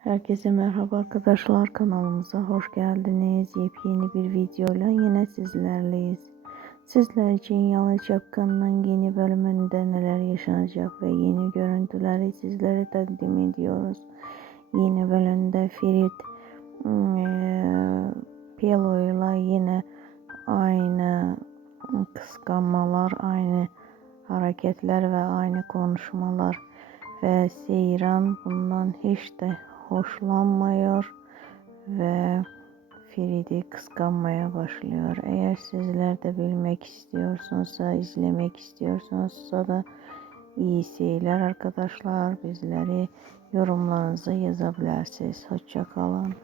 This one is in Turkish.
Herkese merhaba arkadaşlar kanalımıza hoş geldiniz. Yepyeni bir videoyla yine sizlerleyiz. Sizler için Yalı Çapkın'ın yeni bölümünde neler yaşanacak ve yeni görüntüleri sizlere takdim ediyoruz. Yeni bölümde Ferit eee, Pelo'yla yine aynı kıskanmalar, aynı hareketler ve aynı konuşmalar ve Seyran bundan hiç de hoşlanmıyor ve Ferit'i kıskanmaya başlıyor. Eğer sizler de bilmek istiyorsunuzsa, izlemek istiyorsunuzsa da iyi seyirler arkadaşlar. Bizleri yorumlarınızı yazabilirsiniz. Hoşçakalın.